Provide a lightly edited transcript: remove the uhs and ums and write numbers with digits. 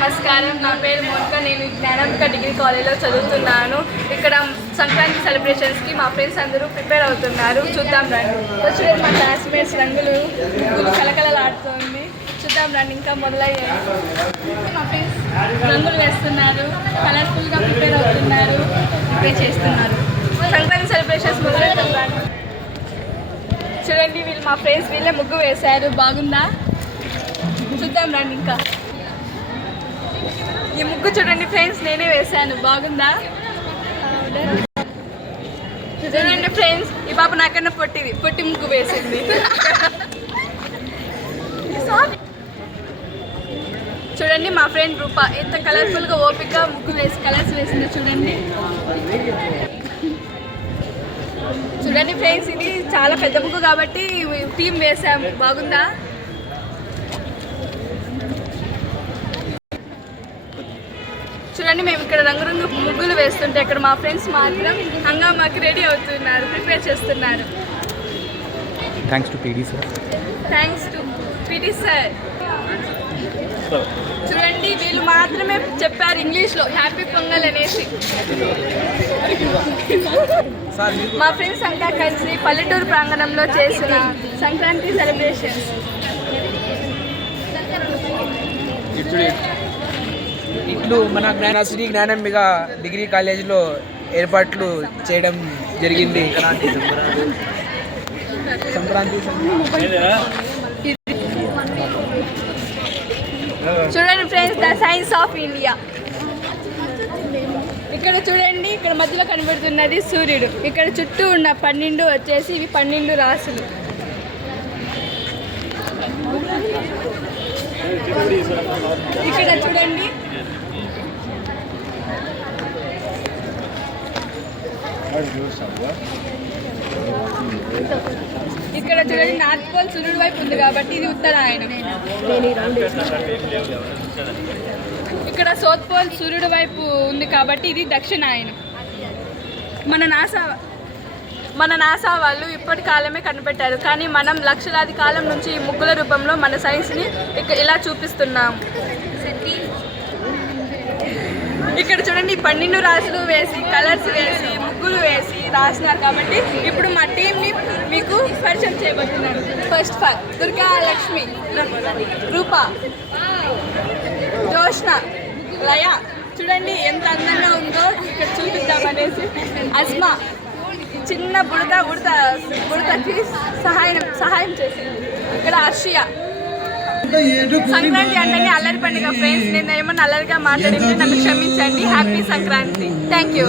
నమస్కారం. నా పేరు మోనిక. నేను జ్ఞానాంబిక డిగ్రీ కాలేజ్లో చదువుతున్నాను. ఇక్కడ సంక్రాంతి సెలబ్రేషన్స్కి మా ఫ్రెండ్స్ అందరూ ప్రిపేర్ అవుతున్నారు. చూద్దాం రండి. చూడండి మా క్లాస్మేట్స్ ముగ్గులు కలకలలాడుతుంది. చూద్దాం రండి. ఇంకా మొదలయ్యాయి. మా ఫ్రెండ్స్ రంగులు వేస్తున్నారు, కలర్ఫుల్గా ప్రిపేర్ అవుతున్నారు, ప్రిపేర్ చేస్తున్నారు. సంక్రాంతి సెలబ్రేషన్స్ మొదలవుతాం రండి. చూడండి వీళ్ళు మా ఫ్రెండ్స్, వీళ్ళే ముగ్గు వేశారు. బాగుందా? చూద్దాం రండి. ఇంకా ఈ ముగ్గు చూడండి ఫ్రెండ్స్, నేనే వేశాను. బాగుందా? చూడండి ఫ్రెండ్స్, ఈ పాప నాకన్నా పొట్టి ముగ్గు వేసింది. చూడండి మా ఫ్రెండ్ రూప ఎంత కలర్ఫుల్గా ఓపిక్గా ముగ్గు వేసి కలర్స్ వేసింది. చూడండి చూడండి ఫ్రెండ్స్, ఇది చాలా పెద్ద ముగ్గు కాబట్టి టీం వేసాము. బాగుందా? చూడండి మేము ఇక్కడ రంగురంగు ముగ్గులు వేస్తుంటే ఇక్కడ మా ఫ్రెండ్స్ మాత్రం హంగామాకి రెడీ అవుతున్నారు, ప్రిపేర్ చేస్తున్నారు. Thanks to PD sir. Thanks to PD sir. చూడండి వీళ్ళు మాత్రమే చెప్పారు ఇంగ్లీష్లో హ్యాపీ పొంగల్ అనేసి. మా ఫ్రెండ్స్ అంతా కలిసి పల్లెటూరు ప్రాంగణంలో చేసిన సంక్రాంతి సెలబ్రేషన్స్. ఇట్లు మన శ్రీ జ్ఞానాంబిక డిగ్రీ కాలేజీలో ఏర్పాట్లు చేయడం జరిగింది. సంక్రాంతి చూడండి friends, the science of India. ఇక్కడ చూడండి, ఇక్కడ మధ్యలో కనబడుతున్నది సూర్యుడు. ఇక్కడ చుట్టూ ఉన్న 12 వచ్చేసి ఇవి 12 రాసులు. ఇక్కడ చూడండి ఇక్కడ చూడండి నార్త్ పోల్ సూర్యుడు వైపు ఉంది కాబట్టి ఇది ఉత్తరాయణం. ఇక్కడ సౌత్ పోల్ సూర్యుడు వైపు ఉంది కాబట్టి ఇది దక్షిణాయనం. మన నాసా వాళ్ళు ఇప్పటి కాలమే కనిపెట్టారు, కానీ మనం లక్షలాది కాలం నుంచి ఈ ముగ్గుల రూపంలో మన సైన్స్ని ఇలా చూపిస్తున్నాం. ఇక్కడ చూడండి 12 రాసులు వేసి కలర్స్ వేసి ముగ్గులు వేసి రాసినారు కాబట్టి ఇప్పుడు మా టీంని మీకు పరిచయం చేయబోతున్నాను. ఫస్ట్ దుర్గా లక్ష్మి, రూప, జోష్న, లయ. చూడండి ఎంత అందంగా ఉందో ఇక్కడ చూపిద్దామనేసి. అస్మా చిన్న బుడతకి సహాయం చేసింది. ఇక్కడ అర్షియా. సంక్రాంతి అంటేనే అల్లరి పండుగ ఫ్రెండ్స్. నేను ఏమన్నా అల్లరిగా మాట్లాడితే నన్ను క్షమించండి. హ్యాపీ సంక్రాంతి. Thank you.